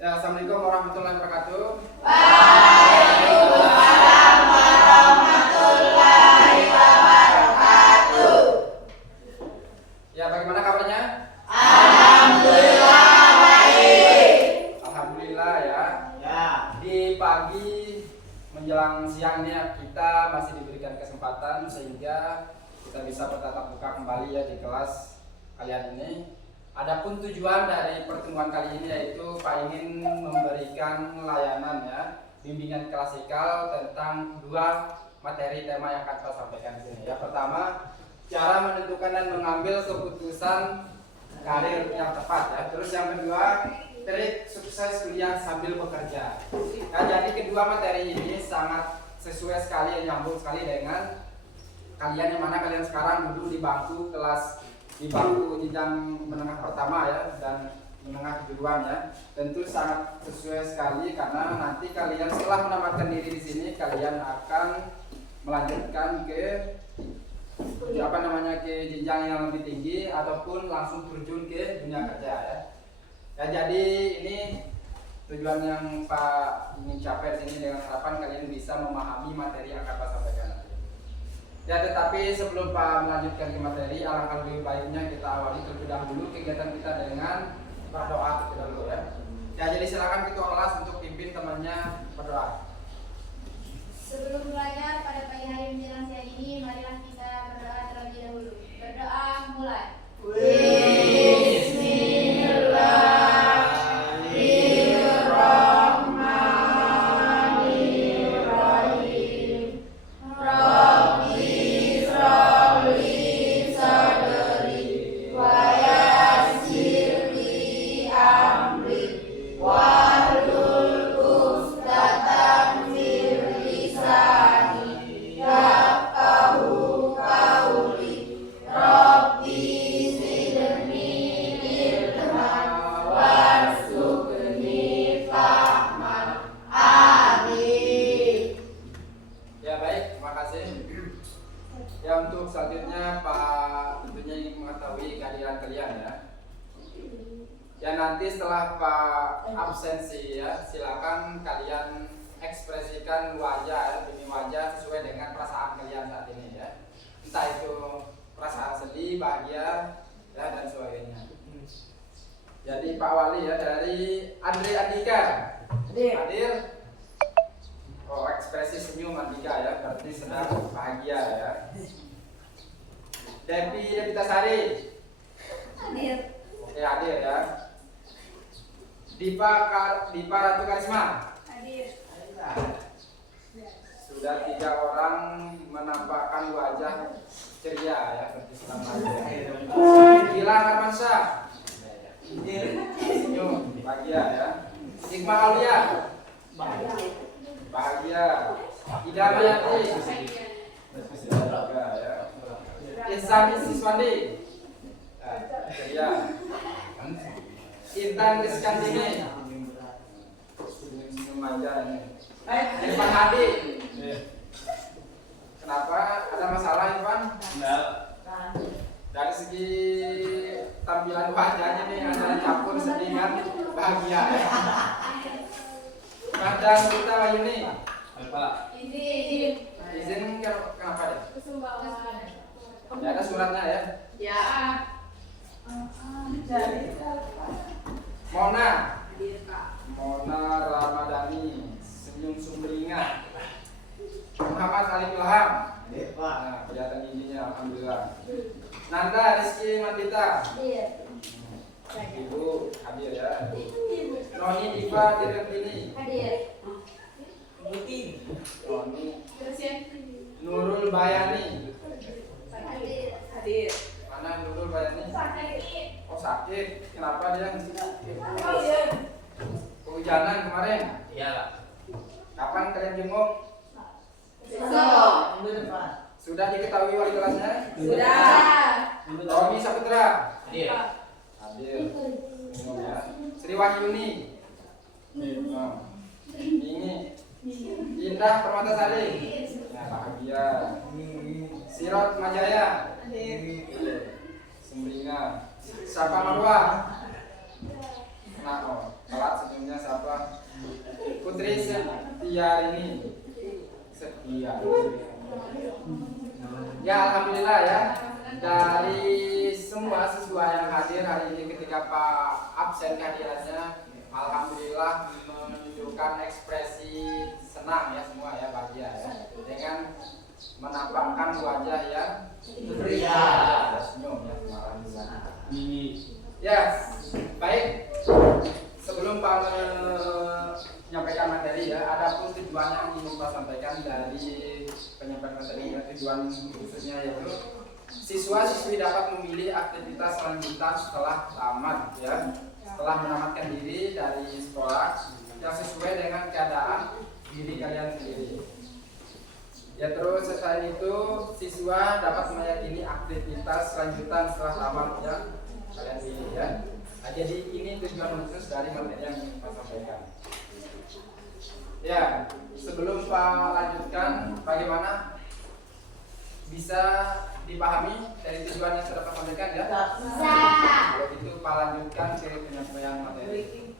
Ya, Assalamualaikum warahmatullahi wabarakatuh. Waalaikumsalam warahmatullahi wabarakatuh. Ya, bagaimana kabarnya? Alhamdulillah baik. Alhamdulillah ya. Ya. Di pagi menjelang siang ini kita masih diberikan kesempatan sehingga kita bisa bertatap muka kembali ya di kelas kalian ini. Adapun tujuan dari pertemuan kali ini yaitu Pak ingin memberikan layanan ya, bimbingan klasikal tentang dua materi tema yang akan saya sampaikan di sini. Ya, pertama, cara menentukan dan mengambil keputusan karir yang tepat ya. Terus yang kedua, trik sukses kuliah sambil bekerja. Nah, jadi kedua materi ini sangat sesuai sekali, nyambung sekali dengan kalian yang mana kalian sekarang duduk di bangku jenjang menengah pertama ya dan menengah kejuruan ya. Tentu sangat sesuai sekali karena nanti kalian setelah menamatkan diri di sini kalian akan melanjutkan ke ke jenjang yang lebih tinggi ataupun langsung terjun ke dunia kerja ya. Ya, jadi ini tujuan yang Pak ingin capai di sini dengan harapan kalian bisa memahami materi yang akan Pak sampaikan nanti. Ya, tetapi sebelum Pak melanjutkan ke materi, alangkah lebih baiknya kita awali terlebih dahulu kegiatan kita dengan berdoa terlebih dahulu ya. Ya, jadi silakan ketua kelas untuk pimpin temannya berdoa. Sebelum belajar pada pagi hari menjelang siang ini, marilah kita berdoa terlebih dahulu. Berdoa mulai. Ya, untuk selanjutnya Pak tentunya ingin mengetahui kehadiran kalian ya. Ya, nanti setelah Pak absensi ya, silakan kalian ekspresikan wajah ya, demi wajah sesuai dengan perasaan kalian saat ini ya. Entah itu perasaan sedih, bahagia ya, dan sebagainya. Jadi Pak Wali ya dari Andre Andika. Hadir. Oh, ekspresi senyum Andika ya, berarti sedang bahagia ya. Devi Devitasari. Hadir. Oke, hadir ya. Dipa Ratu Karisma. Hadir. Sudah 3 orang menampakkan wajah ceria ya, berarti sedang bahagia. Gilang Armansyah. Senyum, bahagia ya. Iqbal Aulia. Bahagia. Ida Mayati. Bahagia ya. Ihsan Siswandi. Ceria. Intan Rizkandini. Senyum aja ini. Irfan Hadi. Kenapa? Ada masalah Irfan? Enggak. Dari segi tampilan wajahnya nih ada campur sedih kan bahagia ya. Dan kita Wayuni. Pak. Izin. Kenapa deh? Kesumbangan. Ya, ada suratnya ya. Ya. Mona Ramadhani. Senyum sumringah. Muhammad Ali Ilham. Pak. Nah, kelihatan giginya alhamdulillah. Nanda Rizky Mandita. Ibu hadir ya. Noni Diva Dirgantini. Hadir. Noni Nurul Bayani. Hadir. Mana Nurul Bayani? Oh, sakit. Kenapa dia? Kehujanan kemarin. Iya. Kapan kalian jenguk? Sudah diketahui wali kelasnya? Sudah. Romi Saputra. Hadir. Hadir. Jenguk ya. Sri Wahyuni. Oh. Ini Indah Permatasari. Ya, bahagia. Sirot Majaya. Sembringa. Sapa Marwah. Nah, telat senyumnya Sapa hari ini. Sekian. Ya alhamdulillah ya, dari semua siswa yang hadir hari ini ketika Pak absen kehadirannya, alhamdulillah menunjukkan ekspresi senang ya semua ya, bahagia ya, dengan menampakkan wajah yang ceria, senyum ya, alhamdulillah. Ya, baik. Sebelum Pak menyampaikan materi ya, ada pun tujuan yang ingin Pak sampaikan dari penyampaian materi ya, tujuan khususnya yaitu siswa-siswi dapat memilih aktivitas lanjutan setelah tamat ya, setelah menamatkan diri dari sekolah yang sesuai dengan keadaan diri kalian sendiri. Ya terus selain itu siswa dapat meyakini aktivitas lanjutan setelah tamat ya kalian pilih ya. Nah, jadi ini tujuan khusus dari materi yang ingin Pak sampaikan. Ya, sebelum Pak lanjutkan, bagaimana bisa dipahami dari tujuan yang sudah Pak sampaikan ya? Bisa. Kalau gitu Pak lanjutkan ke penyampaian materi.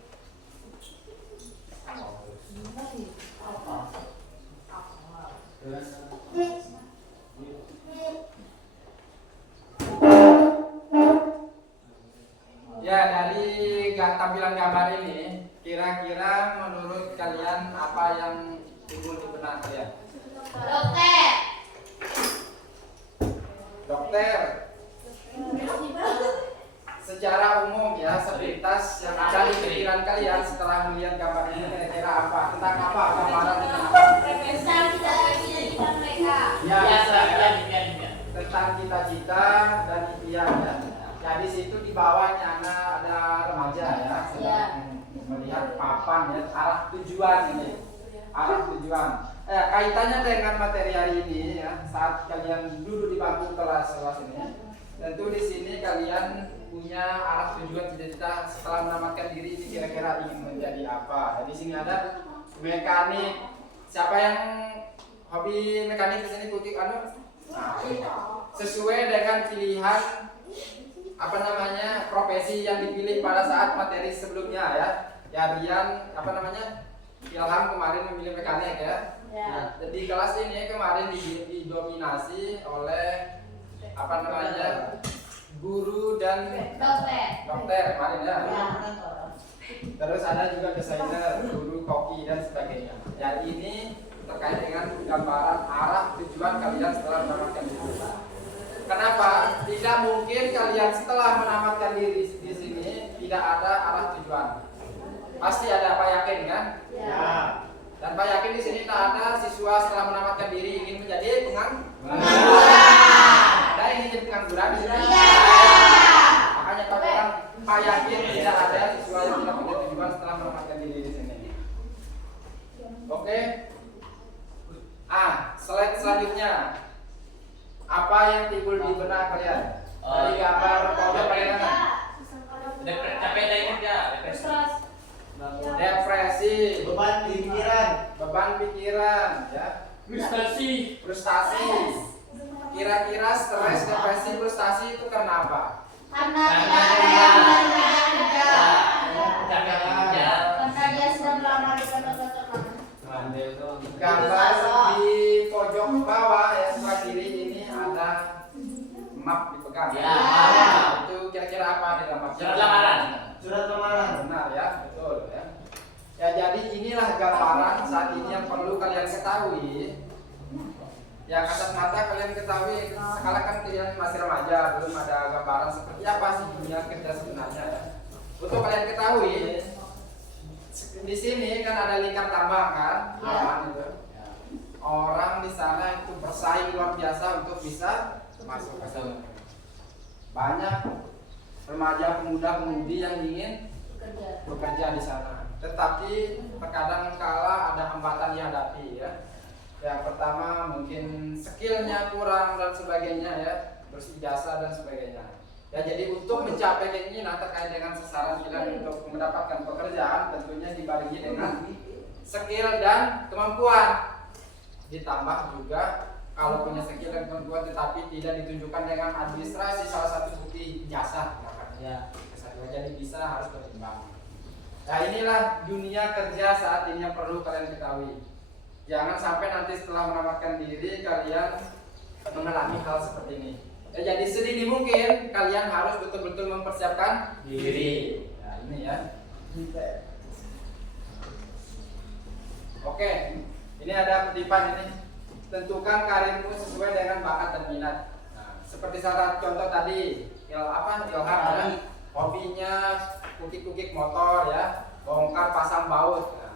Ya, dari tampilan gambar ini, kira-kira menurut kalian apa yang timbul di benak kalian? Dokter. Dokter. Secara umum ya, sepintas yang ada di pikiran kalian setelah melihat gambar ini kira-kira apa? Tentang apa? Gambaran tentang apa? Tentang cita-cita mereka. Ya, tentang cita-cita dan impian ya. Ya di situ di bawahnya ada remaja ya, sedang melihat papan ya, arah tujuan ini, arah tujuan. Kaitannya dengan materi hari ini ya, saat kalian duduk di bangku kelas ini, tentu di sini kalian punya arah tujuan cita-cita setelah menamatkan diri ini kira-kira ingin menjadi apa. Di sini ada mekanik. Siapa yang hobi mekanik di sini putih anu? Sesuai dengan pilihan apa namanya profesi yang dipilih pada saat materi sebelumnya ya. Ya Rian apa namanya Ilham kemarin memilih mekanik ya. Nah, di kelas ini kemarin didominasi oleh apa namanya guru dan dokter kemarin ya. Terus ada juga desainer, guru koki dan sebagainya. Ya ini terkait dengan gambaran arah tujuan kalian setelah menamatkan diri. Kenapa? Tidak mungkin kalian setelah menamatkan diri di sini tidak ada arah tujuan. Pasti ada, Pak yakin kan? Ya. Dan Pak yakin di sini tak ada siswa setelah menamatkan diri ingin menjadi pengangguran. Ada yang ingin jadi pengangguran di sini? Makanya Pak bilang, Pak yakin tidak ada siswa yang tidak punya tujuan setelah menamatkan diri di sini. Oke. Slide selanjutnya. Apa yang timbul di benak kalian? Dari gambar pojok paling kanan. Capek dari kerja, Depresi, beban pikiran, ya. frustasi. Kira-kira stres, depresi, frustasi itu karena apa? Karena tidak ada yang menerima kerja. Capek kerja. Karena dia sudah melamar di kantor-kantor lama. Gambar di pojok bawah ya sebelah kiri ini ada map dipegang. Ya. Itu kira-kira apa di dalam map? Surat lamaran. Surat lamaran. Benar ya, betul ya. Ya jadi inilah gambaran saat ini yang perlu kalian ketahui. Ya kasat mata kalian ketahui, sekarang kan kalian masih remaja, belum ada gambaran seperti apa sih dunia kerja sebenarnya ya. Untuk kalian ketahui, di sini kan ada lingkar tambang kan, aman itu. Orang di sana itu bersaing luar biasa untuk bisa masuk ke sana. Banyak remaja pemuda-pemudi yang ingin bekerja di sana. Tetapi terkadang kala ada hambatan dihadapi ya. Yang pertama mungkin skillnya kurang dan sebagainya ya, berijazah dan sebagainya. Ya jadi untuk mencapai keinginan terkait dengan sasaran kalian untuk mendapatkan pekerjaan tentunya dibarengi dengan skill dan kemampuan. Ditambah juga kalau punya skill dan kemampuan tetapi tidak ditunjukkan dengan administrasi salah satu bukti ijazah ya. Jadi bisa harus berimbang. Nah inilah dunia kerja saat ini yang perlu kalian ketahui. Jangan sampai nanti setelah menamatkan diri kalian mengalami hal seperti ini. Ya, jadi sedini mungkin kalian harus betul-betul mempersiapkan diri. Nah, ini ya. Oke, ini ada kutipan ini. Tentukan karirmu sesuai dengan bakat dan minat. Nah, seperti salah contoh tadi, Ilham ya, hobinya kukik-kukik motor ya, bongkar pasang baut. Nah,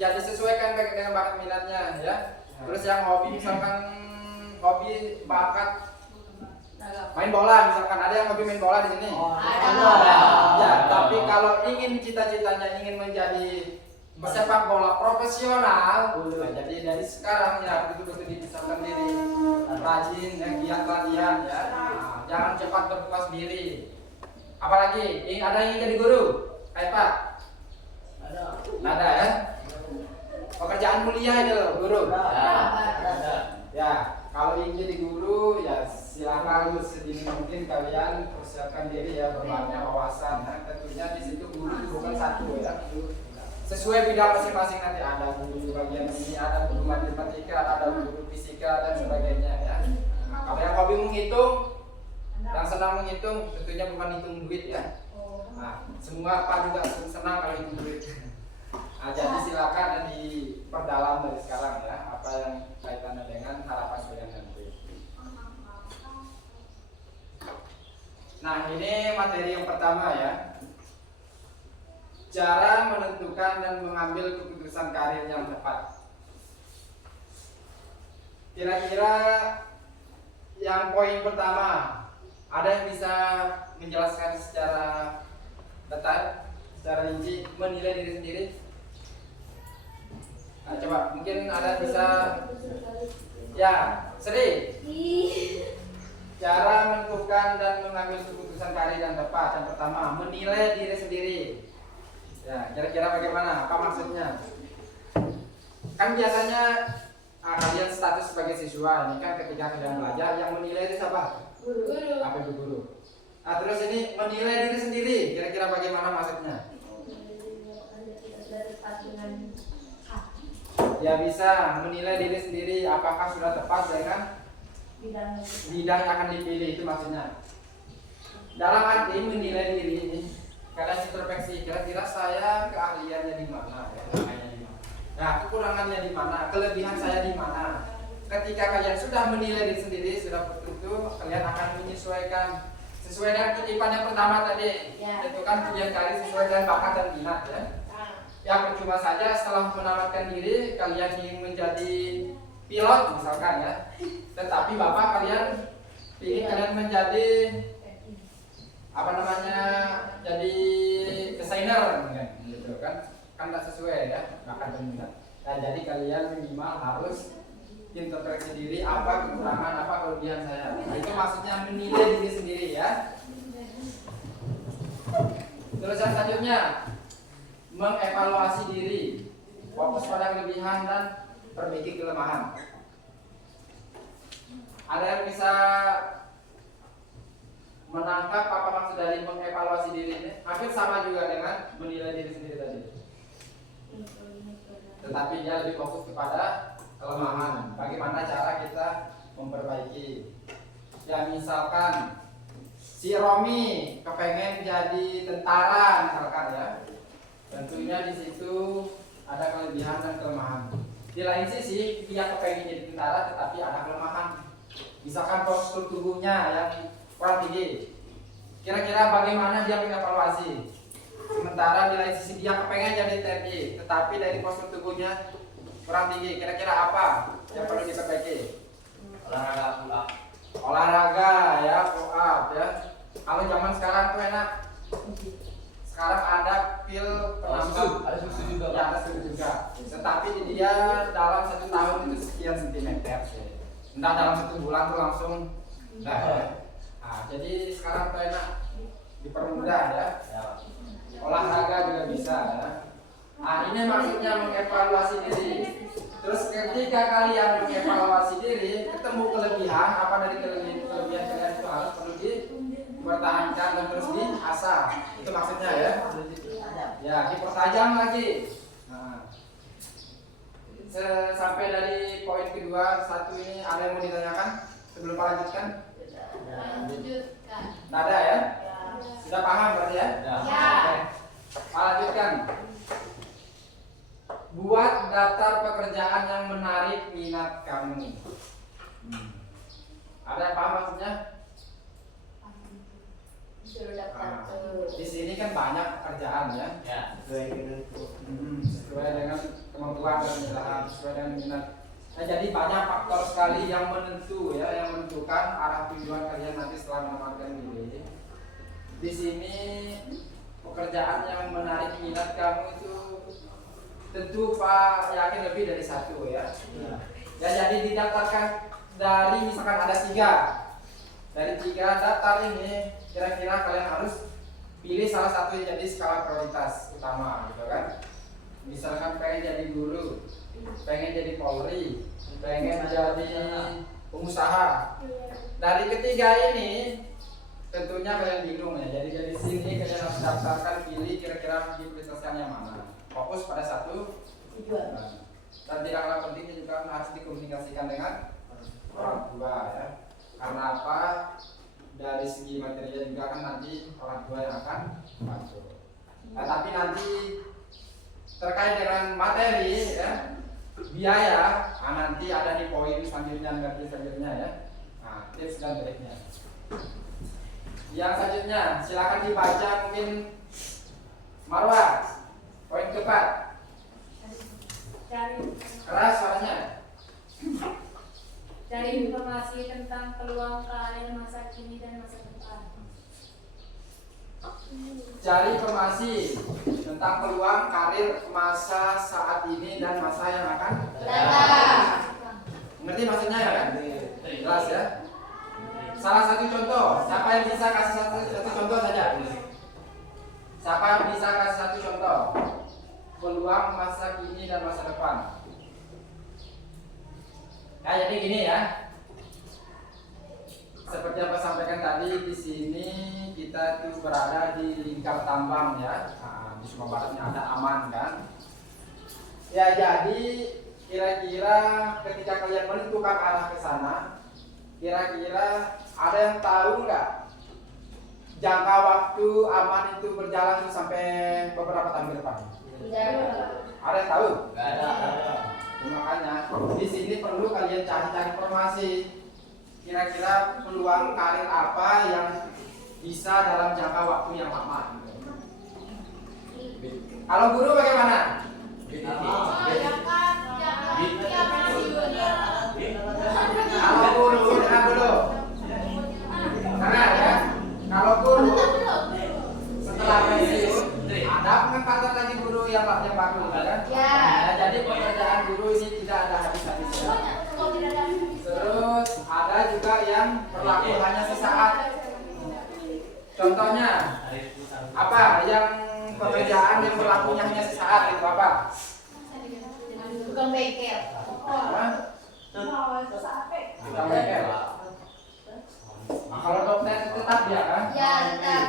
jadi sesuaikan dengan bakat minatnya ya. Terus yang hobi misalkan hobi bakat main bola, misalkan ada yang hobi main bola di sini. Ada. Ya, tapi kalau ingin cita-citanya ingin menjadi pesepak bola profesional, nah, jadi dari sekarang ya betul-betul dipisahkan diri, rajin dan giat latihan ya. Nah, jangan cepat berpuas diri. Apalagi ada yang ingin jadi guru, kayak Pak? Ada ya. Pekerjaan mulia itu loh, guru. Ya, kalau ingin jadi guru ya silakan sedini mungkin kalian persiapkan diri ya, berbanyak wawasan. Nah, tentunya di situ guru itu bukan satu ya, sesuai bidang masing-masing. Nanti ada guru bagian ini, ada guru matematika, ada guru fisika dan sebagainya ya. Kalau yang hobi menghitung, yang senang menghitung, tentunya bukan hitung duit ya. Nah, semua Pak juga senang kalau hitung duit. Nah, jadi silakan diperdalam dari sekarang ya, apa yang kaitannya dengan harapan kalian nanti. Nah, ini materi yang pertama ya. Cara menentukan dan mengambil keputusan karir yang tepat. Kira-kira yang poin pertama, ada yang bisa menjelaskan secara detail, secara rinci, menilai diri sendiri? Nah, coba, mungkin ada bisa. Ya, Sri. Cara menentukan dan mengambil keputusan karir yang tepat. Yang pertama, menilai diri sendiri. Ya, kira-kira bagaimana? Apa maksudnya? Kan biasanya kalian status sebagai siswa ini kan ketika kalian belajar, yang menilai itu siapa? Guru. Apa itu guru? Nah, terus ini menilai diri sendiri, kira-kira bagaimana maksudnya? Ya bisa menilai diri sendiri apakah sudah tepat dengan bidang yang akan dipilih, itu maksudnya. Dalam arti menilai diri ini, kalian introspeksi, kira-kira saya keahliannya di mana, nah kekurangannya di mana, kelebihan saya di mana. Ketika kalian sudah menilai diri sendiri, sudah betul-betul kalian akan menyesuaikan sesuai dengan kutipan yang pertama tadi, tentukan pilihan karir sesuai dengan bakat dan minat ya. Ya percuma saja setelah menamatkan diri kalian ingin menjadi pilot misalkan ya, tetapi bapak kalian ingin kalian menjadi apa namanya, jadi desainer gitu kan tidak sesuai ya bakat dan minat. Nah, jadi kalian minimal harus introspeksi diri, apa kekurangan, apa kelebihan saya. Nah, itu maksudnya menilai diri sendiri ya. Terus yang selanjutnya, mengevaluasi diri, fokus pada kelebihan dan perbaiki kelemahan. Ada yang bisa menangkap apa maksud dari mengevaluasi diri ini? Hampir sama juga dengan menilai diri sendiri tadi, tetapi dia lebih fokus kepada kelemahan. Bagaimana cara kita memperbaiki? Ya misalkan si Romi kepengen jadi tentara misalkan ya, tentunya di situ ada kelebihan dan kelemahan. Di lain sisi dia kepengen jadi tentara tetapi ada kelemahan. Misalkan postur tubuhnya yang kurang tinggi. Kira-kira bagaimana dia mengevaluasi? Sementara di lain sisi dia kepengen jadi TNI, tetapi dari postur tubuhnya kurang tinggi. Kira-kira apa yang perlu diperbaiki? Olahraga pull up. Olahraga ya, pull up ya. Kalau zaman sekarang tuh enak. Sekarang ada pil penambah. Ada susu juga. Ya, ada susu juga. Tetapi dia dalam 1 tahun itu sekian sentimeter sih. Entah dalam 1 bulan tuh langsung. Nah, jadi sekarang tuh enak, dipermudah ya. Olahraga juga bisa ya. Nah, ini maksudnya mengevaluasi diri. Terus ketika kalian mengevaluasi diri, ketemu kelebihan, apa dari kelebihan kalian itu harus perlu dipertahankan dan terus diasah. Itu maksudnya ya. Ya, dipertajam lagi. Nah, sampai dari poin kedua satu ini ada yang mau ditanyakan sebelum Pak lanjutkan? Lanjutkan. Nggak ada ya? Sudah paham berarti ya? Ya. Ya. Oke. Pak lanjutkan. Buat daftar pekerjaan yang menarik minat kamu. Ada yang paham maksudnya? Suruh daftar Di sini kan banyak pekerjaan ya. Ya. Sesuai dengan kemampuan dan usaha, sesuai dengan minat. Nah, jadi banyak faktor sekali yang menentu ya, yang menentukan arah tujuan kalian nanti setelah menamatkan diri. Di sini pekerjaan yang menarik minat kamu itu tentu Pak yakin lebih dari satu ya. Ya jadi didaftarkan dari misalkan ada 3. Dari 3 daftar ini kira-kira kalian harus pilih salah satu yang jadi skala prioritas utama gitu kan. Misalkan pengen jadi guru, pengen jadi Polri, pengen jadi pengusaha. Dari ketiga ini tentunya kalian bingung ya. Jadi dari sini kalian harus daftarkan, pilih kira-kira diprioritaskan yang mana. Fokus pada satu tujuan. Dan tidak kalah pentingnya juga harus dikomunikasikan dengan orang tua ya. Karena apa? Dari segi material juga kan nanti orang tua yang akan masuk. Nah, tapi nanti terkait dengan materi ya, biaya, nanti ada di poin selanjutnya ya. Nah, tips dan triknya. Yang selanjutnya silakan dibaca mungkin Marwah. Poin keempat. Keras suaranya. Cari informasi tentang peluang karir masa kini dan masa depan. Cari informasi tentang peluang karir masa saat ini dan masa yang akan datang. Ngerti maksudnya ya kan? Jelas ya. Salah satu contoh, siapa yang bisa kasih satu contoh saja? Siapa yang bisa kasih satu contoh? Peluang masa kini dan masa depan. Nah, jadi gini ya. Seperti apa sampaikan tadi, di sini kita tuh berada di lingkar tambang ya. Nah, di Sumatera Barat ini ada aman kan. Ya jadi kira-kira ketika kalian menentukan arah ke sana, kira-kira ada yang tahu nggak jangka waktu aman itu berjalan sampai beberapa tahun ke depan? Ada yang tahu? Nggak ada. Makanya di sini perlu kalian cari-cari informasi. Kira-kira peluang karir apa yang bisa dalam jangka waktu yang lama? Kalau guru bagaimana? Kalau guru dengar dulu. Dengar ya. Kalau guru setelah pensiun ada pengangkatan lagi guru yang baru kan? Ya. Nah, jadi pekerjaan guru ini tidak ada habis-habisnya. Terus ada juga yang berlaku hanya sesaat. Contohnya apa? Yang pekerjaan yang berlakunya hanya sesaat itu apa? Tukang bengkel. Hah? Tukang bengkel. Nah, kalau dokter tetap dia kan? Ya, tetap.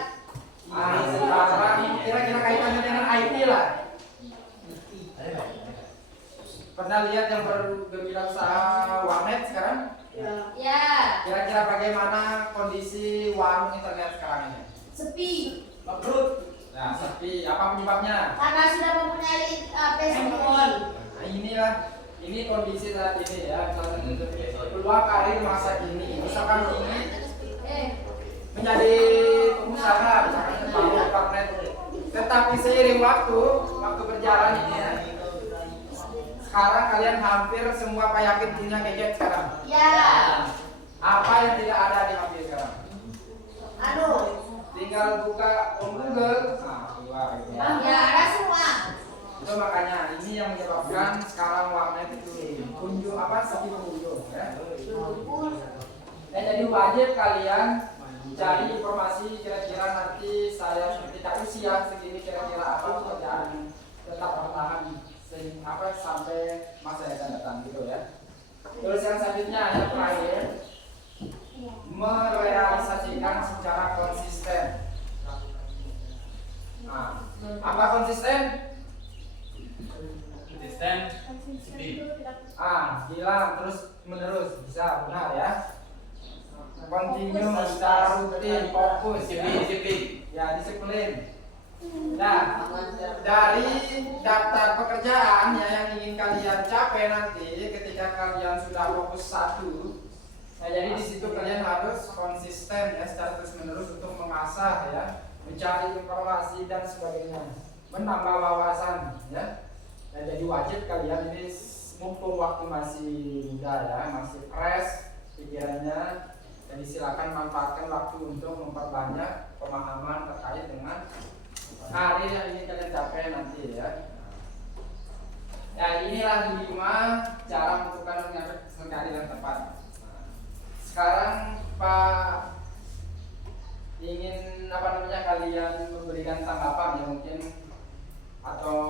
Sekarang kira-kira kaitannya dengan IT lah. Pernah lihat yang berwirausaha warnet sekarang? Ya. Kira-kira bagaimana kondisi warung internet sekarang ini? Sepi. Bangkrut. Nah, sepi. Apa penyebabnya? Karena sudah mempunyai Facebook. Nah, inilah ini kondisi saat ini ya. Peluang karir masa kini. Misalkan ini menjadi pengusaha, misalkan bangun warnet. Tetapi seiring waktu berjalan ini ya. Sekarang kalian hampir semua yakin punya gadget sekarang. Ya. Apa yang tidak ada di HP sekarang? Tinggal buka Google. Nah, keluar gitu ya. Ya, ada semua. Itu makanya ini yang menyebabkan sekarang warnet itu sepi pengunjung ya. Ya, jadi wajib kalian cari informasi kira-kira nanti saya ketika usia segini kira-kira apa pekerjaan tetap bertahan sampai masa yang akan datang gitu ya. Terus yang selanjutnya yang terakhir, merealisasikan secara konsisten. Nah, apa konsisten? Konsisten Hilang terus menerus bisa, benar ya. Continue secara rutin, fokus ya. Ya, disiplin. Nah, dari daftar pekerjaan ya yang ingin kalian capai nanti ketika kalian sudah fokus satu, nah jadi di situ kalian harus konsisten ya secara terus menerus untuk mengasah ya, mencari informasi dan sebagainya, menambah wawasan ya. Nah jadi wajib kalian ini mumpung waktu masih muda ya, masih fresh pikirannya. Jadi silakan manfaatkan waktu untuk memperbanyak pemahaman terkait dengan karir yang ingin kalian capai nanti ya. Ya inilah 5 cara menentukan karir yang tepat. Sekarang Pak ingin kalian memberikan tanggapan ya mungkin atau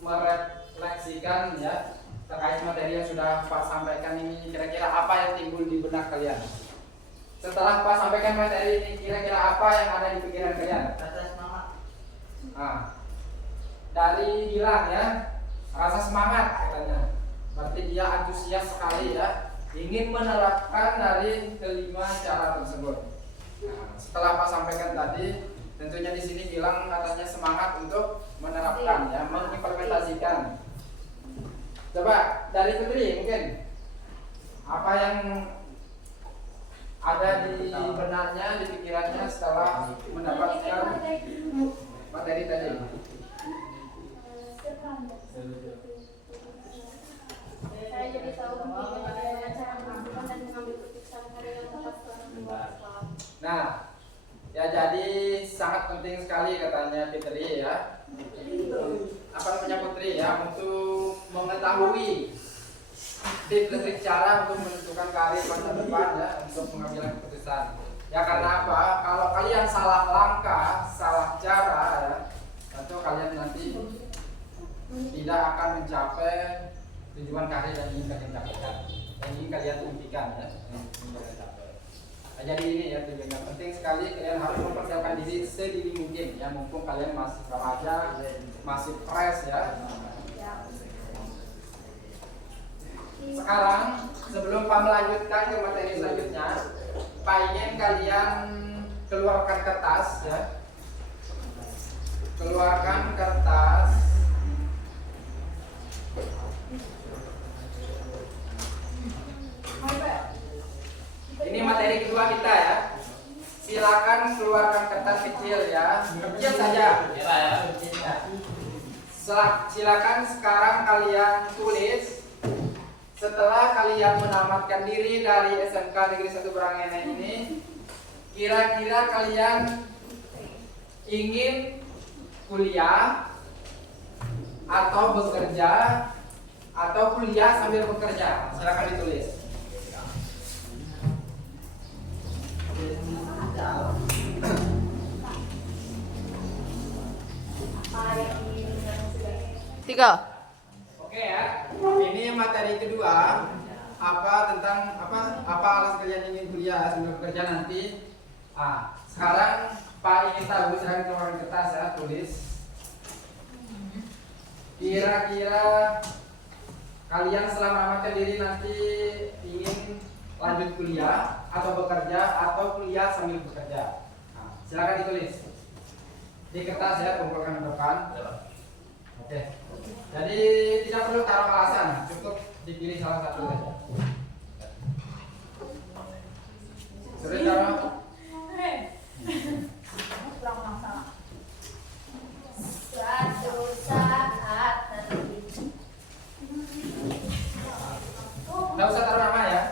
merefleksikan ya terkait materi yang sudah Pak sampaikan ini, kira-kira apa yang timbul di benak kalian? Setelah Pak sampaikan materi ini, kira-kira apa yang ada di pikiran kalian? Nah, dari Gilang ya, rasa semangat katanya. Berarti dia antusias sekali ya, ingin menerapkan dari kelima cara tersebut. Nah, setelah Pak sampaikan tadi, tentunya di sini Gilang katanya semangat untuk menerapkan ya, mengimplementasikan. Coba dari Putri mungkin apa yang ada di benaknya, di pikirannya setelah mendapatkan materi tadi. Saya jadi tahu bagaimana cara melakukan dan mengambil keputusan karir yang tepat setelah dewasa. Nah, ya jadi sangat penting sekali katanya Putri ya. Apa namanya Putri ya, untuk mengetahui tips-tips cara untuk menentukan karir masa depan ya, untuk mengambil keputusan. Ya karena apa? Kalau kalian salah langkah, salah cara ya, tentu kalian nanti tidak akan mencapai tujuan karir yang ingin kalian capai, yang ingin kalian impikan ya, yang ingin kalian capai. Nah, jadi ini ya tujuannya penting sekali, kalian harus mempersiapkan diri sedini mungkin ya, mumpung kalian masih remaja, masih fresh ya. Sekarang sebelum Pak melanjutkan ke materi selanjutnya, Pak ingin kalian keluarkan kertas ya, keluarkan kertas. Ini materi kedua kita ya. Silakan keluarkan kertas kecil ya, kecil saja. Silakan sekarang kalian tulis. Setelah kalian menamatkan diri dari SMK Negeri 1 Barangkene ini, kira-kira kalian ingin kuliah atau bekerja atau kuliah sambil bekerja? Silakan ditulis. Tiga. Oke ya, ini materi kedua. Apa tentang apa alasan kalian ingin kuliah sambil bekerja nanti? Sekarang Pak ingin tahu, silakan keluarkan kertas ya, tulis. Kira-kira kalian setelah menamatkan diri nanti ingin lanjut kuliah atau bekerja atau kuliah sambil bekerja? Silakan ditulis di kertas ya, kumpulkan di depan. Oke. Jadi tidak perlu taruh alasan, cukup dipilih salah satu saja. Sudah taruh? Suatu saat nanti. Nggak usah taruh nama ya.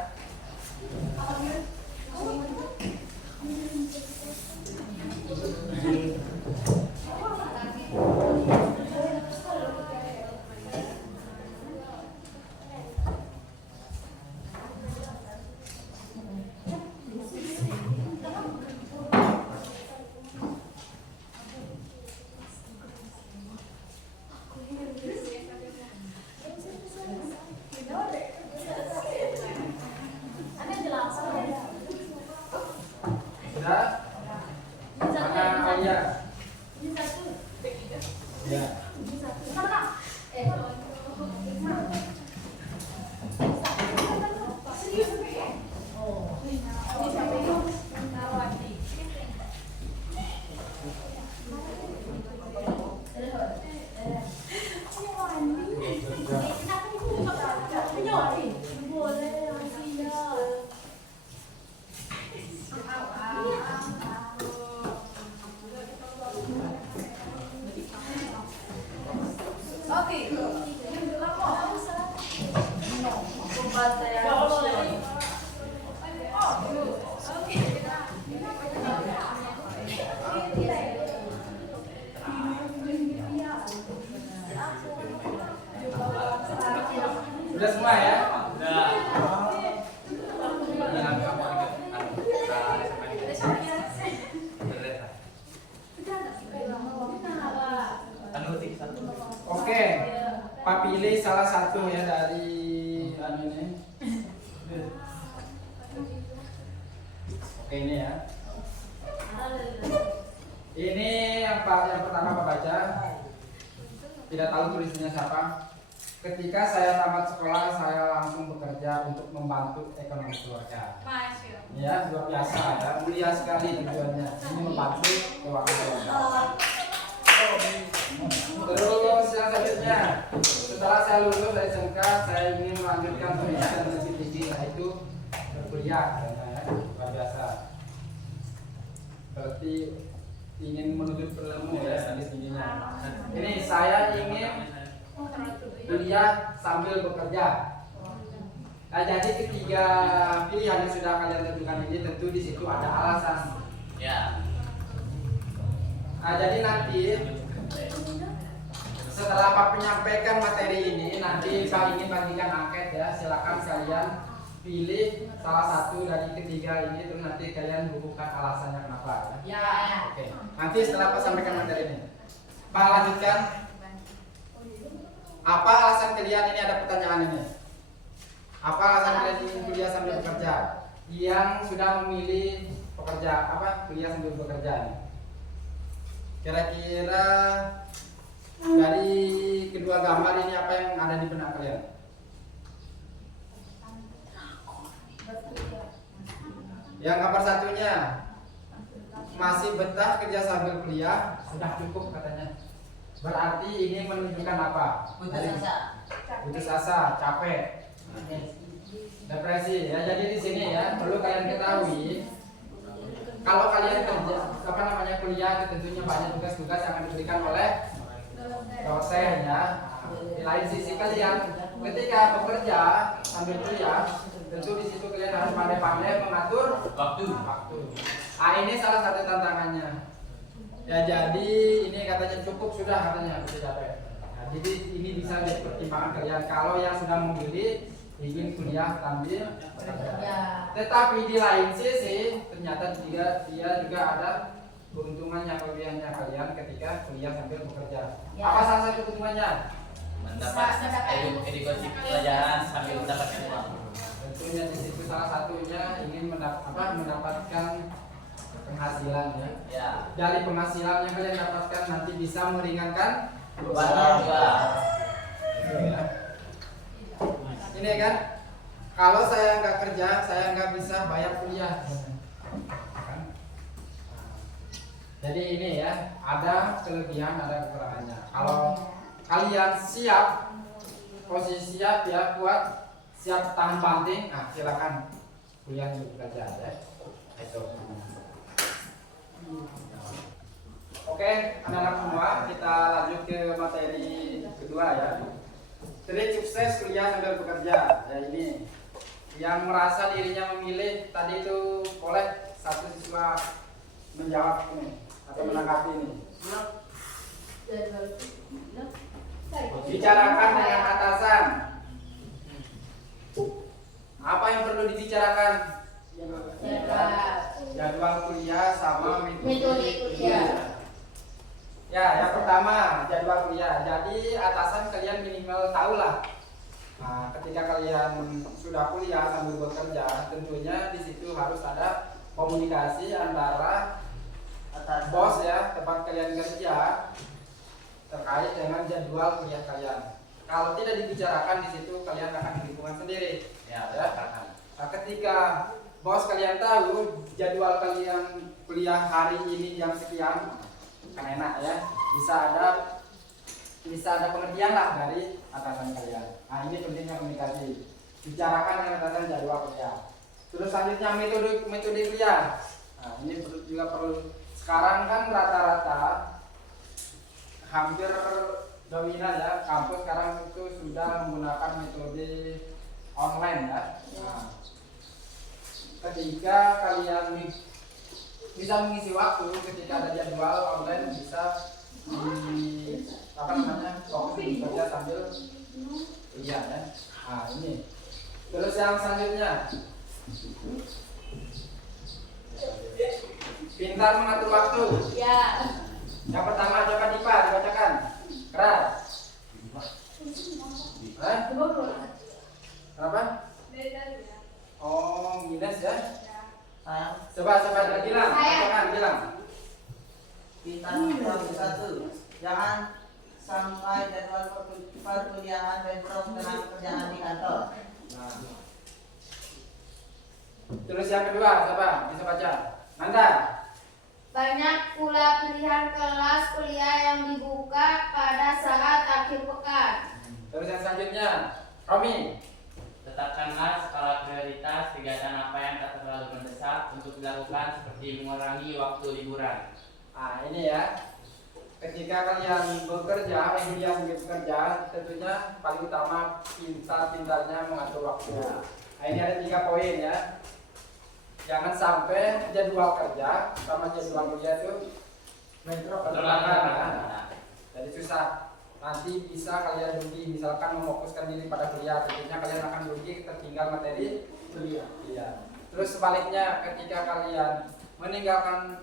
Sudah? Mana Alia? Ya. Sudah semua ya? Udah. Jangan kamu Oke, Pak pilih salah satu ya dari ini. Oke ini ya. Ini yang pertama Pak baca. Tidak tahu tulisannya siapa. Ketika saya tamat sekolah, saya langsung bekerja untuk membantu ekonomi keluarga. Ya, luar biasa ya, mulia sekali tujuannya. Ini membantu keuangan keluarga. Terus yang selanjutnya, setelah saya lulus dari SMK, saya ingin melanjutkan pendidikan lebih tinggi, yaitu berkuliah. Ya, luar biasa. Berarti ingin menuntut ilmu ya, tinggi-tingginya. Ini saya ingin kuliah sambil bekerja. Nah, jadi ketiga pilihan yang sudah kalian tentukan ini tentu di situ ada alasan. Ya. Nah, jadi nanti setelah Pak menyampaikan materi ini, nanti Pak ingin bagikan angket ya. Silakan kalian pilih salah satu dari ketiga ini, terus nanti kalian bukukan alasannya kenapa. Ya. Oke. Nanti setelah Pak sampaikan materi ini, Pak lanjutkan. Apa alasan kalian ini, ada pertanyaan ini? Apa alasan kalian ingin kuliah sambil bekerja? Yang sudah memilih pekerja apa kuliah sambil bekerja ini? Kira-kira dari kedua gambar ini apa yang ada di benak kalian? Yang gambar satunya masih betah kerja sambil kuliah, sudah cukup katanya. Berarti ini menunjukkan apa? Putus asa, capek, depresi ya. Jadi di sini ya perlu kalian ketahui, kalau kalian kerja kuliah tentunya banyak tugas-tugas yang akan diberikan oleh dosen ya. Di lain sisi kalian ketika bekerja sambil kuliah, tentu di situ kalian harus pandai-pandai mengatur waktu. Ah, ini salah satu tantangannya. Ya, jadi ini katanya cukup sudah katanya sudah capek. Nah, jadi ini bisa jadi pertimbangan kalian kalau yang sudah memilih ingin kuliah sambil bekerja. Tetapi di lain sisi ternyata dia juga ada keuntungannya, kelebihannya kalian ketika kuliah sambil bekerja. Apa salah satu keuntungannya? Mendapat edukasi pelajaran sambil mendapatkan uang. Tentunya di situ salah satunya ingin mendapatkan penghasilan ya. Ya. Dari penghasilan yang kalian dapatkan nanti bisa meringankan Beban keluarga. Ya. Ini kan, kalau saya nggak kerja, saya nggak bisa bayar kuliah. Jadi ini ya, ada kelebihan, ada kekurangannya. Kalau kalian siap, posisi siap ya, kuat, siap tahan banting, nah silakan kuliah dulu belajar ya. Itu. Oke, anak-anak semua, kita lanjut ke materi kedua ya. Trik sukses kuliah sambil bekerja. Ya ini, yang merasa dirinya memilih tadi itu boleh satu siswa menjawab ini atau menanggapi ini. Bicarakan dengan atasan. Apa yang perlu dibicarakan? Jadwal kuliah sama metode kuliah. Ya, yang pertama jadwal kuliah. Jadi atasan kalian minimal tahulah. Nah, ketika kalian sudah kuliah sambil bekerja, tentunya di situ harus ada komunikasi antara bos ya, tempat kalian kerja terkait dengan jadwal kuliah kalian. Kalau tidak dibicarakan di situ, kalian akan lingkungan sendiri. Ya. Nah, ketika bos kalian tahu jadwal kalian kuliah hari ini jam sekian, kan enak ya, bisa ada pengertian lah dari atasan kalian. Nah, ini pentingnya komunikasi, bicarakan dengan atasan jadwal kuliah. Terus selanjutnya metode kuliah. Nah, ini juga perlu. Sekarang kan rata-rata hampir dominan ya, kampus sekarang itu sudah menggunakan metode online ya. Nah, ketika kalian bisa mengisi waktu ketika ada jadwal online, bisa di apa namanya, fokus bekerja sambil kuliah ya. Nah ini. Terus yang selanjutnya, pintar mengatur waktu. Ya. Yang pertama coba Dipa dibacakan. Keras. Kenapa? Oh, minus ya. Coba bilang, bacakan bilang. Pintar mengatur satu, jangan sampai jadwal perkuliahan bentrok dengan kerjaan di kantor. Nah. Terus yang kedua, coba bisa baca. Nanda. Banyak pula pilihan kelas kuliah yang dibuka pada saat akhir pekan. Terus yang selanjutnya, Romi. Tetapkanlah skala prioritas kegiatan apa yang tak terlalu mendesak untuk dilakukan, seperti mengurangi waktu liburan. Nah ini ya, ketika kalian bekerja, kuliah sambil bekerja, tentunya paling utama pintar-pintarnya mengatur waktu. Nah ini ada 3 poin ya. Jangan sampai jadwal kerja sama jadwal kuliah itu bertentangan ya. Jadi susah. Nanti bisa kalian rugi, misalkan memfokuskan diri pada kuliah, tentunya kalian akan rugi tertinggal materi kuliah. Iya. Terus sebaliknya, ketika kalian meninggalkan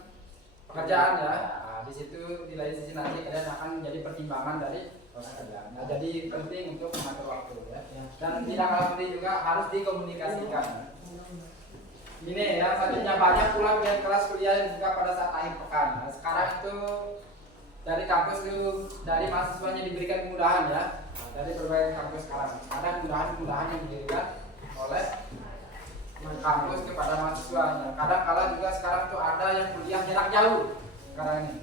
pekerjaan ya, nah, di situ di lain sisi nanti kalian akan menjadi pertimbangan dari pekerjaan. Nah, jadi penting untuk mengatur waktu ya. Dan tidak kalah penting juga harus dikomunikasikan. Ini ya, selanjutnya banyak pula pilihan kelas kuliah yang juga pada saat akhir pekan. Nah, sekarang itu dari kampus itu, dari mahasiswanya diberikan kemudahan ya. Nah, dari berbagai kampus sekarang ada kemudahan-kemudahan yang diberikan oleh kampus kepada mahasiswanya. Kadang kala juga sekarang tuh ada yang kuliah jarak jauh sekarang ini.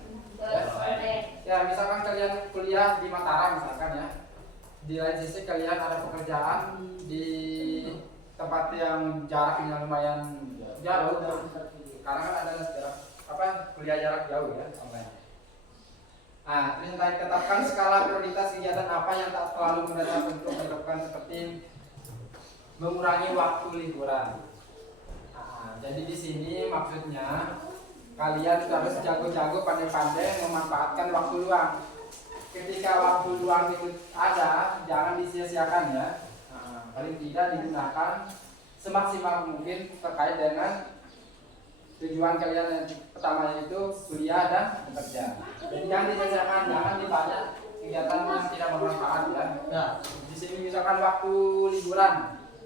Ya, misalkan kalian kuliah di Mataram misalkan ya. Di lain sisi kalian ada pekerjaan di tempat yang jaraknya lumayan jauh. Sekarang kan ada kuliah jarak jauh ya online. Nah, terus tetapkan skala prioritas kegiatan apa yang tak terlalu mendesak untuk dilakukan, seperti mengurangi waktu liburan. Nah, jadi di sini maksudnya kalian harus jago-jago, pandai-pandai memanfaatkan waktu luang. Ketika waktu luang itu ada, jangan disia-siakan ya. Nah, paling tidak digunakan semaksimal mungkin terkait dengan tujuan kalian yang pertama itu kuliah dan bekerja. Jadi jangan disia-siakan, jangan dibanyak kegiatan yang tidak bermanfaat ya. Nah, di sini misalkan waktu liburan,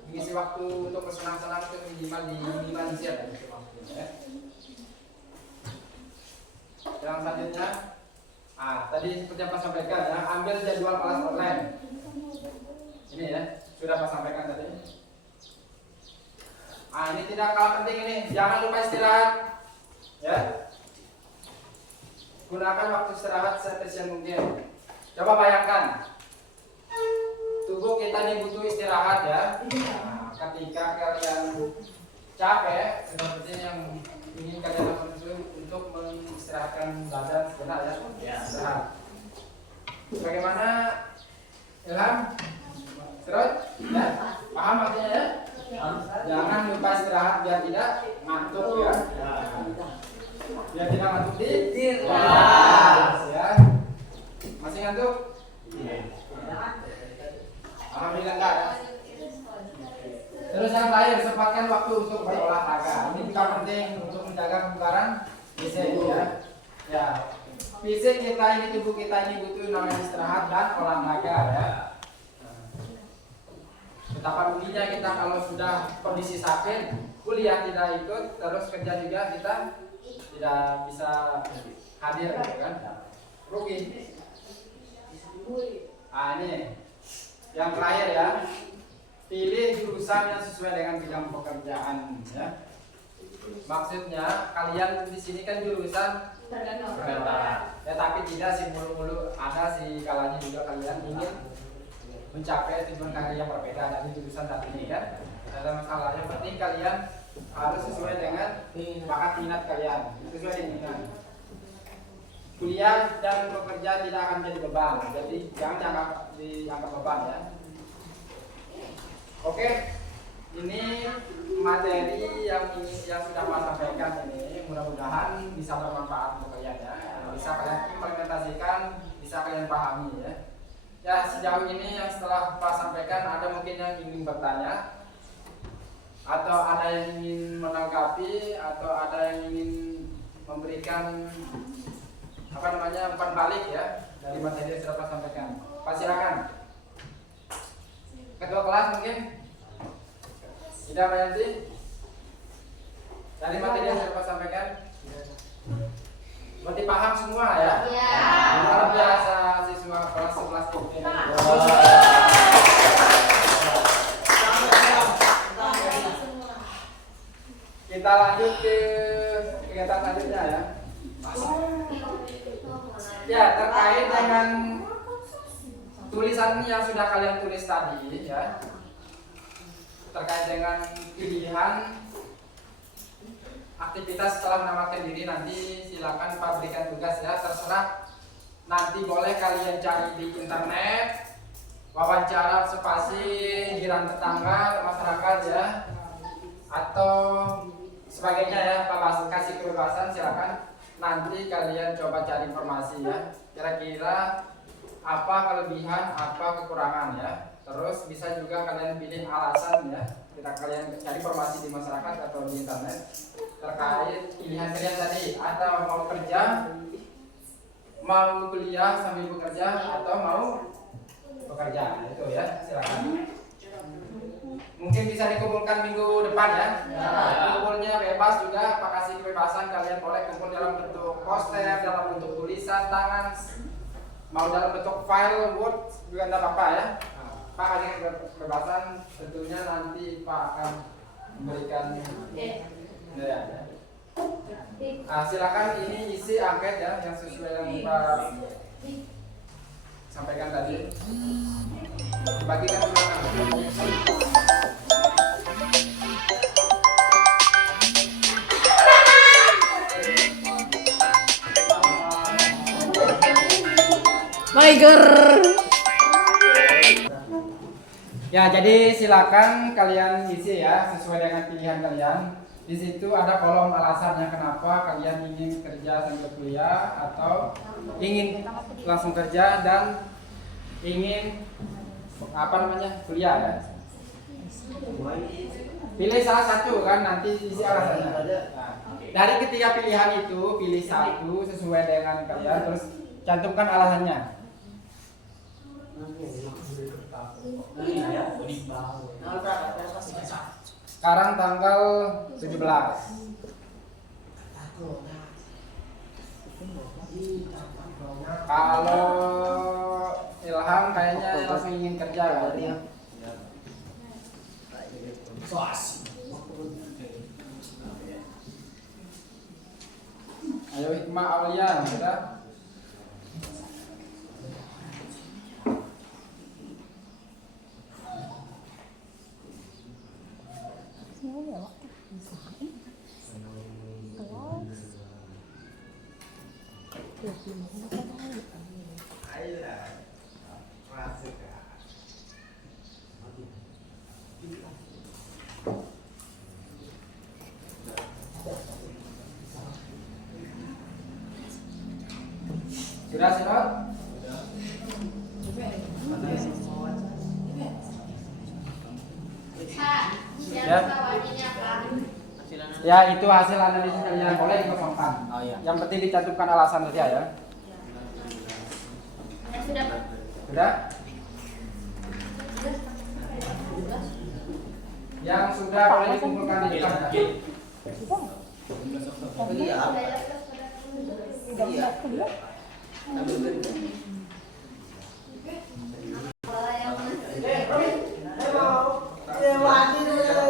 mengisi waktu untuk bersenang-senang itu minimalisir ya, waktunya. Yang selanjutnya, tadi seperti yang Pak sampaikan ya, ambil jadwal kelas online. Ini ya, sudah Pak sampaikan tadi. Ini tidak kalah penting ini, jangan lupa istirahat. Ya. Gunakan waktu istirahat seefisien mungkin. Coba bayangkan, tubuh kita ini butuh istirahat ya. Nah, ketika kalian capek, seperti yang ingin kalian lakukan itu untuk mengistirahatkan badan sebentar ya. Istirahat. Bagaimana Ilham? Terus? Ya? Paham maksudnya ya? Jangan lupa istirahat biar tidak ngantuk ya. Biar tidak ngantuk di kelas ya. Masih ngantuk? Alhamdulillah enggak ya. Terus yang terakhir, sempatkan waktu untuk berolahraga. Ini juga penting untuk menjaga kebugaran fisik ya. Ya. Fisik kita ini, tubuh kita ini butuh namanya istirahat dan olahraga ya. Betapa ruginya kita kalau sudah kondisi sakit, kuliah tidak ikut, terus kerja juga kita tidak bisa hadir gitu kan. Rugi. Ini yang terakhir ya. Pilih jurusan yang sesuai dengan bidang pekerjaan ya. Maksudnya kalian di sini kan jurusan perkantoran. Ya tapi tidak sih mulu-mulu, ada sih kalanya juga kalian ingin mencapai tujuan karir yang berbeda dari jurusan saat ini kan. Tidak ada masalah. Yang penting kalian harus sesuai dengan bakat minat kalian, sesuai dengan minat. kuliah dan bekerja tidak akan jadi beban. Jadi jangan dianggap beban ya. Oke, ini materi yang sudah Pak sampaikan ini mudah-mudahan bisa bermanfaat untuk kalian ya. Bisa kalian implementasikan, bisa kalian pahami ya. Ya sejauh ini yang setelah Pak sampaikan ada mungkin yang ingin bertanya atau ada yang ingin menanggapi atau ada yang ingin memberikan umpan balik ya dari materi yang sudah Pak sampaikan. Pak silakan. Ketua kelas mungkin Ida Mayanti dari materi yang sudah Pak sampaikan. Berarti paham semua ya? Ya. Luar biasa siswa kelas 11 ini. Kita lanjut ke kegiatan selanjutnya ya. Ya, terkait dengan tulisan yang sudah kalian tulis tadi ya. Terkait dengan pilihan aktivitas setelah menamatkan diri, nanti silakan Pak berikan tugas ya, terserah. Nanti boleh kalian cari di internet, wawancara observasi jiran tetangga masyarakat ya, atau sebagainya ya. Pak Bas kasih kebebasan, silakan. Nanti kalian coba cari informasi ya, kira-kira apa kelebihan, apa kekurangan ya. Terus bisa juga kalian pilih alasan ya, kita kalian cari informasi di masyarakat atau di internet terkait pilihan kalian tadi, atau mau kerja, mau kuliah sambil bekerja, atau mau bekerja. Itu ya, silakan. Mungkin bisa dikumpulkan minggu depan ya. Kumpulnya bebas juga, Pak kasih kebebasan, kalian boleh kumpul dalam bentuk poster, dalam bentuk tulisan tangan, mau dalam bentuk file Word juga tidak apa-apa ya. Pak kasih kebebasan, tentunya nanti Pak akan memberikan ya. Silakan, ini isi angket ya yang sesuai yang Pak sampaikan tadi. Bagikan Tiger. Ya, jadi silakan kalian isi ya sesuai dengan pilihan kalian. Di situ ada kolom alasannya kenapa kalian ingin kerja sambil kuliah atau ingin langsung kerja dan ingin kuliah ya. Pilih salah satu kan, nanti isi alasannya. Nah, dari ketiga pilihan itu pilih satu sesuai dengan kalian, terus cantumkan alasannya. Sekarang tanggal 17. Kalau Ilham kayaknya langsung ingin kerja kan? Ayo Hikmah Aulia, sudah? Sudah Sinot? Jangan lupa warnanya Pak. Ya, itu hasil analisis kalian, boleh dikosongkan. Yang penting dicantumkan alasan saja ya. Sudah Pak. Sudah? Yang sudah boleh dikumpulkan di depan ya.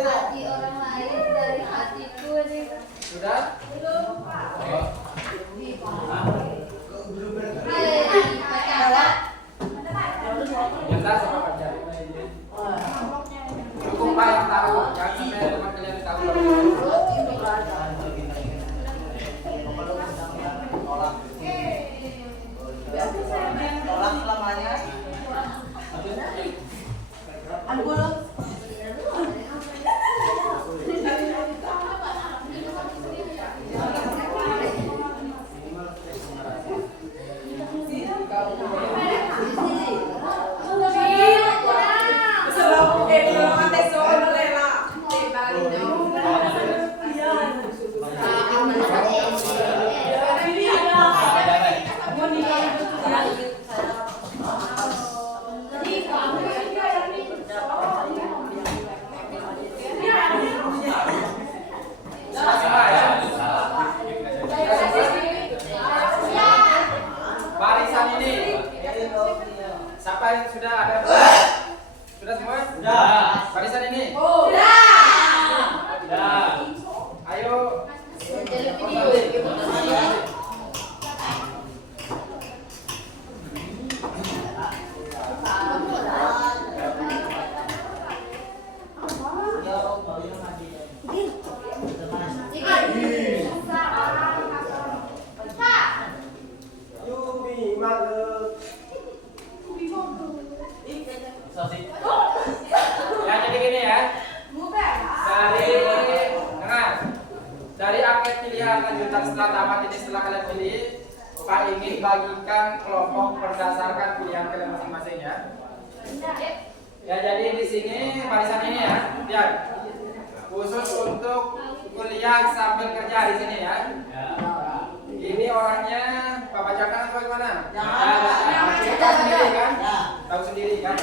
Hati orang lain dari hatiku ini. Sudah? Bentar sama Pak Jari. Cukup Pak yang tahu, jangan sampai teman kalian tahu. Sudah semua ya? Barisan ini siapa yang sudah ada? Sudah semua? Sudah. Barisan ini? Sudah. Ayo. Ya jadi gini ya. Dari angket pilihan lanjutan setelah tamat ini setelah kalian pilih, Pak ingin bagikan kelompok berdasarkan pilihan kalian masing-masing ya. Ya jadi di sini barisan ini ya, lihat. Khusus untuk kuliah sambil kerja di sini ya. Ini orangnya Pak bacakan atau gimana? Tahu sendiri kan? Tahu sendiri kan?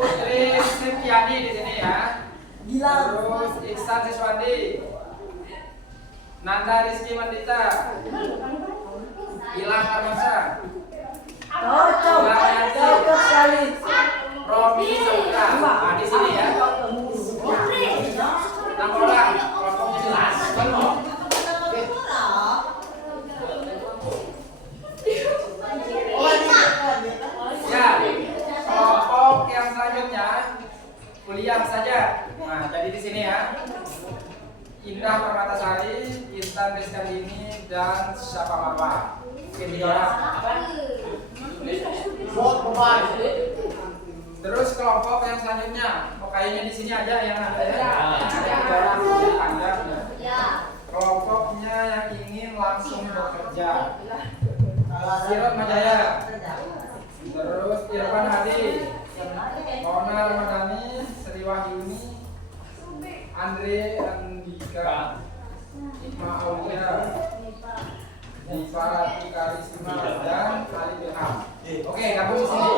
Putri Sriviani di sini ya. Terus Iksan Siswandi, Nanda Rizky Mandita, Gilang Armansa, Robi Saputra. Nah di sini ya. 6 orang, kelompoknya jelas. Ya, kelompok yang selanjutnya kuliah saja. Nah, jadi di sini ya. Indah Permatasari, Intan Rizkandini, dan Syafa Marwa. Oke, 3 orang. Terus kelompok yang selanjutnya, kayaknya di sini aja yang ada ya. Ada 3 orang di Anda. Kelompoknya yang ingin langsung bekerja. Sirot Majaya. Terus Irfan Hadi, Mona Ramadhani, Sri Wahyuni, Andre Andika, Hikmah Aulia, Diva Rati Karisma, dan Ali Ilham. Oke, gabung di sini.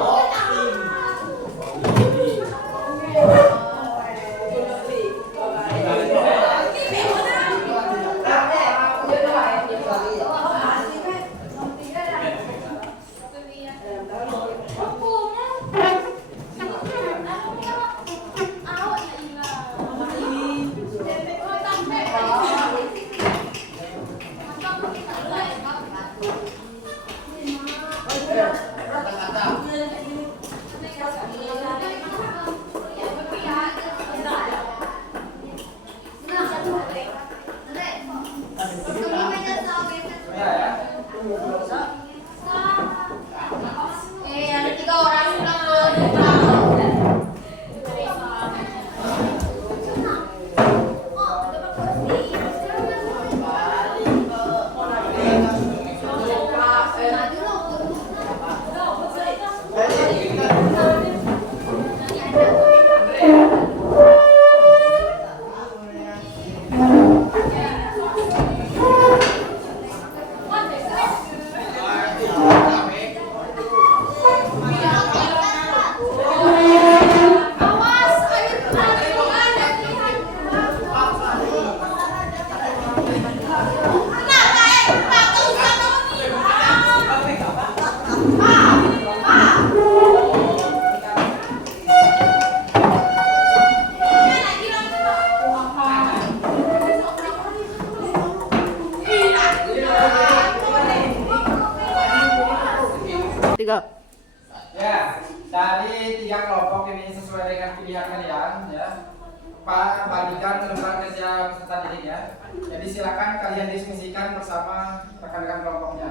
Ya, dari 3 kelompok ini sesuai dengan pilihan kalian ya. Pak bagikan lembar kerja peserta didik ya. Jadi silakan kalian diskusikan bersama rekan-rekan kelompoknya.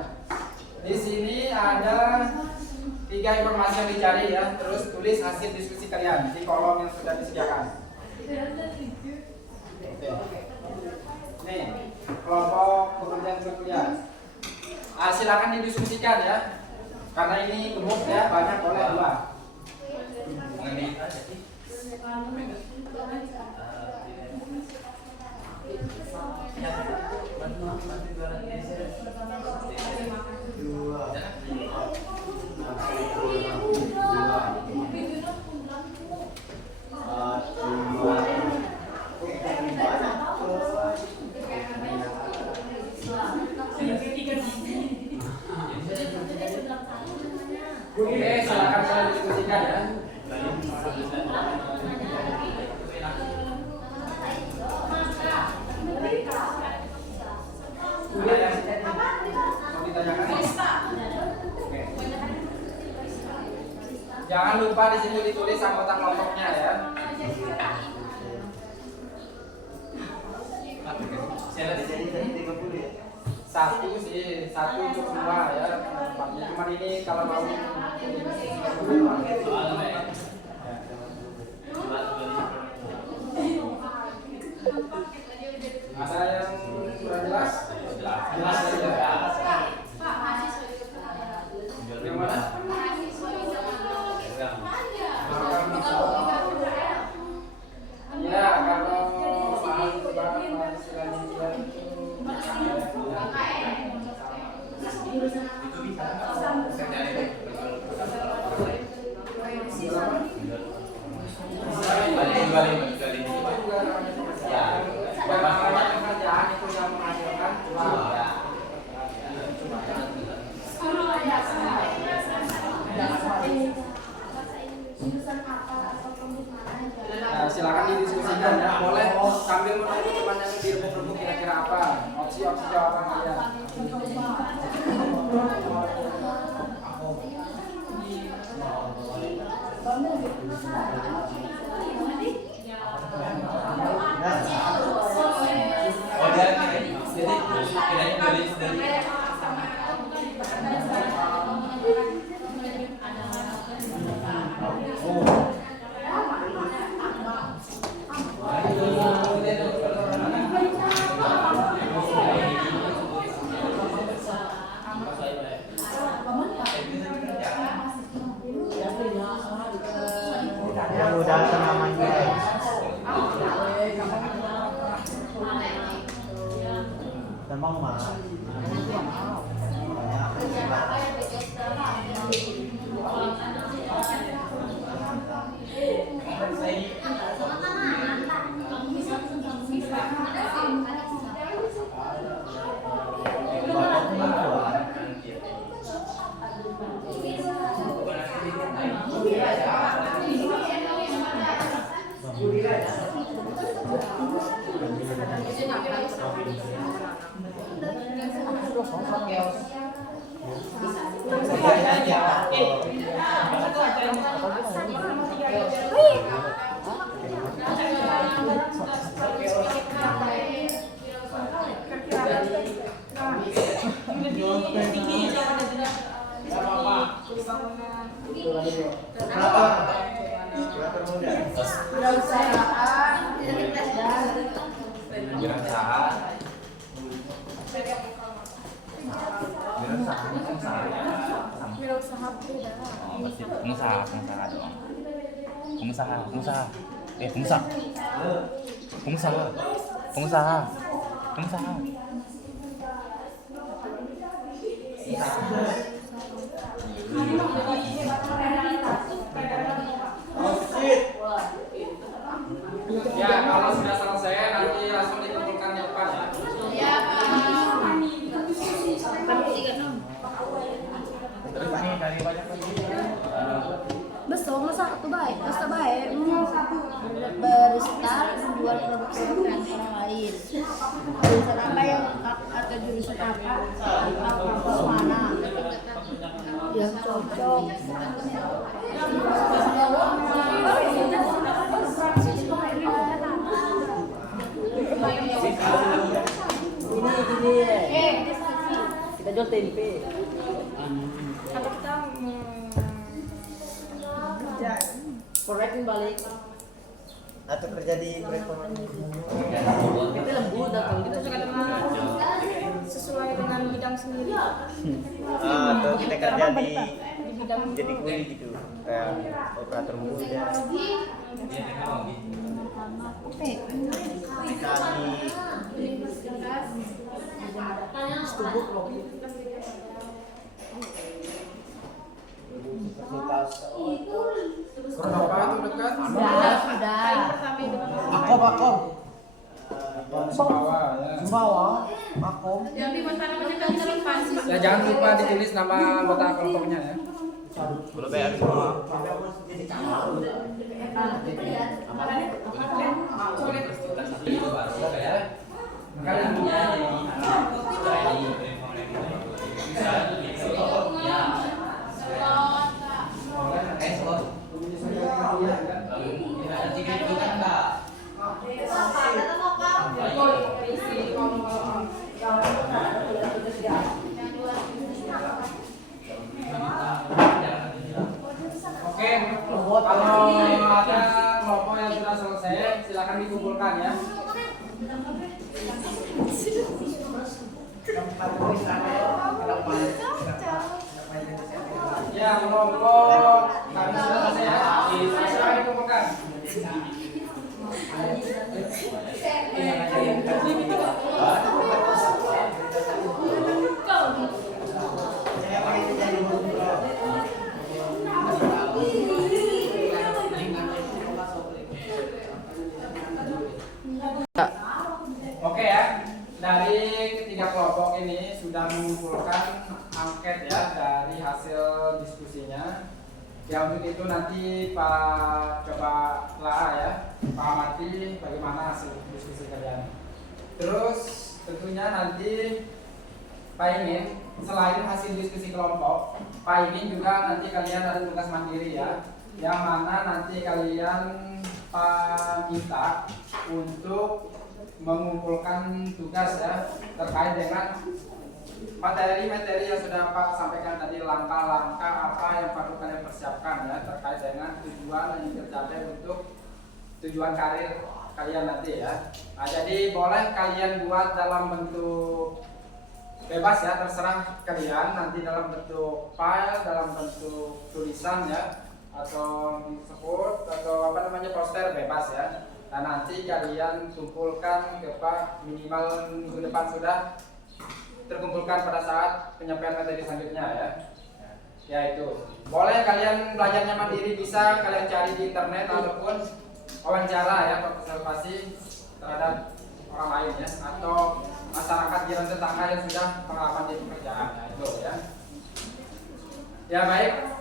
Di sini ada 3 informasi yang dicari ya. Terus tulis hasil diskusi kalian di kolom yang sudah disediakan. Nih, kelompok pekerjaan berkuliah. Silakan didiskusikan ya. Karena ini gemuk ya, banyak oleh 2. Oke, silakan kalian diskusikan ya. Mau ditanyakan? Oke. Jangan lupa di sini ditulis anggota kelompoknya ya. Satu sih, satu untuk semua ya. Tempatnya cuma ini kalau mau. Ada yang kurang jelas? Jelas saja. Yang mana? Ya, kalau pekerjaan itu yang menghasilkan uang. Nah, silakan didiskusikan ya. Boleh sambil menunggu teman yang direbut-rebut kira-kira apa opsi-opsi jawaban kalian. Yang udah namanya. Memang mah. Pengusaha. Ya, kalau sudah selesai nanti langsung dikumpulkan di depan ya. Ya, Pak. Terus ini dari banyak Besok masa satu baik, masa baik. Beristar menjual produk dengan orang lain. Jurusan apa yang atau jurusan apa kampus mana yang cocok. Ini kita jual tempe. Kalau kita kerja Korekin balik. Atau kerja di perekonomian. Itu lembut atau itu juga memang sesuai dengan bidang sendiri. Atau kita kerja di Bidang jadi kuli gitu, kayak operator muda. Kurang apa itu dekat? Sudah. Makom. Sumbawa ya. Sumbawa, Makom. Ya jangan lupa ditulis nama anggota kelompoknya ya. Kalau bayar semua. Kalian Oke, kalau ada kelompok yang sudah selesai, silakan dikumpulkan ya. Ya, kelompok kami sudah selesai ya. Silakan dikumpulkan. Oke ya, dari ketiga kelompok ini sudah mengumpulkan angket ya dari hasil diskusinya. Ya untuk itu nanti Pak coba lah ya, Pak amati bagaimana hasil diskusi kalian. Terus tentunya nanti Pak ingin selain hasil diskusi kelompok, Pak ingin juga nanti kalian ada tugas mandiri ya, yang mana nanti kalian Pak minta untuk mengumpulkan tugas ya terkait dengan materi-materi yang sudah Pak sampaikan tadi, langkah-langkah apa yang perlu kalian persiapkan ya terkait dengan tujuan yang ingin tercapai untuk tujuan karir kalian nanti ya. Nah, jadi boleh kalian buat dalam bentuk bebas ya, terserah kalian nanti dalam bentuk file, dalam bentuk tulisan ya, atau disebut atau apa namanya poster bebas ya. Nah nanti kalian kumpulkan ke Pak minimal minggu depan sudah terkumpulkan pada saat penyampaian materi selanjutnya ya. Ya itu. Boleh kalian belajarnya mandiri, bisa kalian cari di internet ataupun wawancara ya, observasi terhadap orang lain ya, atau masyarakat jiran tetangga yang sudah pengalaman di pekerjaan. Nah, itu ya. Ya baik.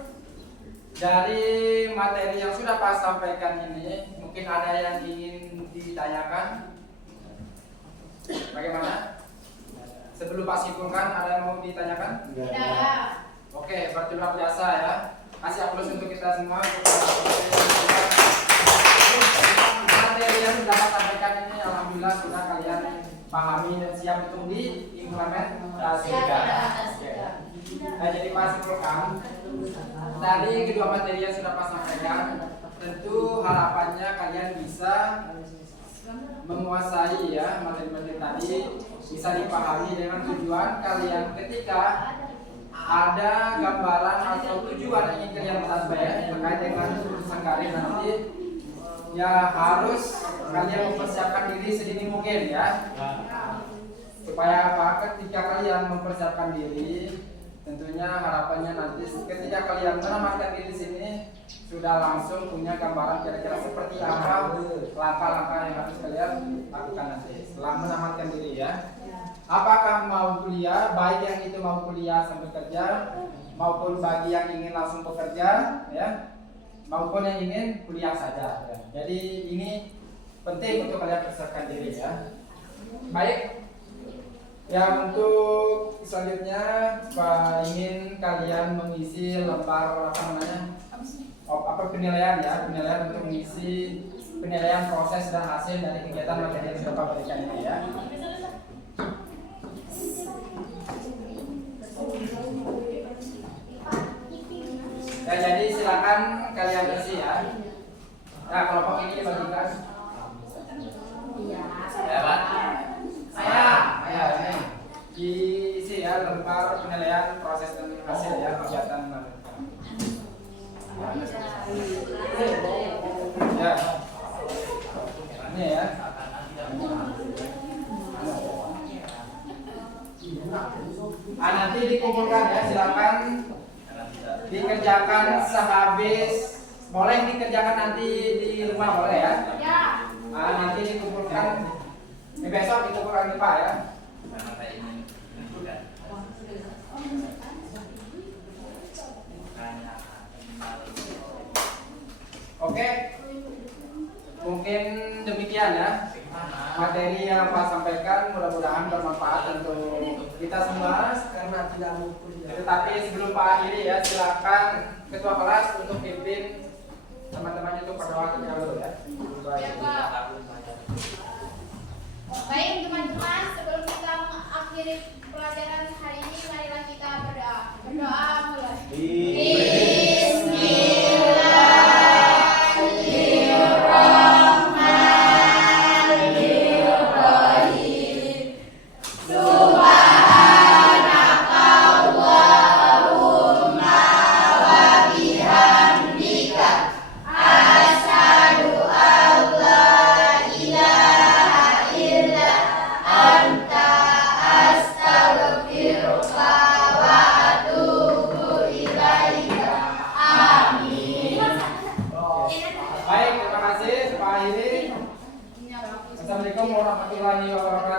Dari materi yang sudah Pak sampaikan ini, mungkin ada yang ingin ditanyakan. Bagaimana? Sebelum Pak simpulkan, ada yang mau ditanyakan? Tidak. Oke, berarti luar biasa ya. Kasih aplaus untuk kita semua. Materi yang sudah Pak sampaikan ini, alhamdulillah sudah kalian pahami dan siap untuk diimplementasikan. Nah, jadi Pak simpulkan, dari kedua materi yang sudah Pak sampaikan, tentu harapannya kalian bisa menguasai ya materi-materi tadi, bisa dipahami dengan tujuan kalian ketika ada gambaran atau tujuan yang ingin kalian capai terkait dengan urusan karir nanti, ya harus kalian mempersiapkan diri sedini mungkin ya, supaya apa? Ketika kalian mempersiapkan diri, tentunya harapannya nanti ketika kalian menamatkan diri sini sudah langsung punya gambaran kira-kira seperti apa langkah-langkah yang harus kalian lakukan nanti setelah menamatkan diri ya. Apakah mau kuliah, baik yang itu mau kuliah sambil kerja, maupun bagi yang ingin langsung bekerja ya, maupun yang ingin kuliah saja ya. Jadi ini penting untuk kalian persiapkan diri ya. Baik. Ya untuk selanjutnya Pak ingin kalian mengisi lembar apa namanya penilaian ya, penilaian untuk mengisi penilaian proses dan hasil dari kegiatan materi yang sudah Pak berikan ini ya. Ya jadi silakan kalian isi ya. Nah kelompok ini dibagikan. Ya Pak. Saya ini diisi ya lembar penilaian proses dan hasil ya kegiatan ya. Ini ya. Nanti dikumpulkan ya, silakan dikerjakan sehabis, boleh dikerjakan nanti di rumah boleh ya. Nanti dikumpulkan. Besok dikumpulkan di Pak ya. Oke, mungkin demikian ya materi yang Pak sampaikan, mudah-mudahan bermanfaat untuk kita semua. Karena tidak mungkin. Tetapi sebelum Pak akhiri ya, silakan ketua kelas untuk pimpin teman-temannya untuk berdoa terlebih dahulu ya. Ya, Pak. Baik teman-teman, sebelum kita mengakhiri pelajaran hari ini, marilah kita berdoa. Berdoa mulai. Baik, terima kasih Pak akhiri. Assalamualaikum warahmatullahi wabarakatuh.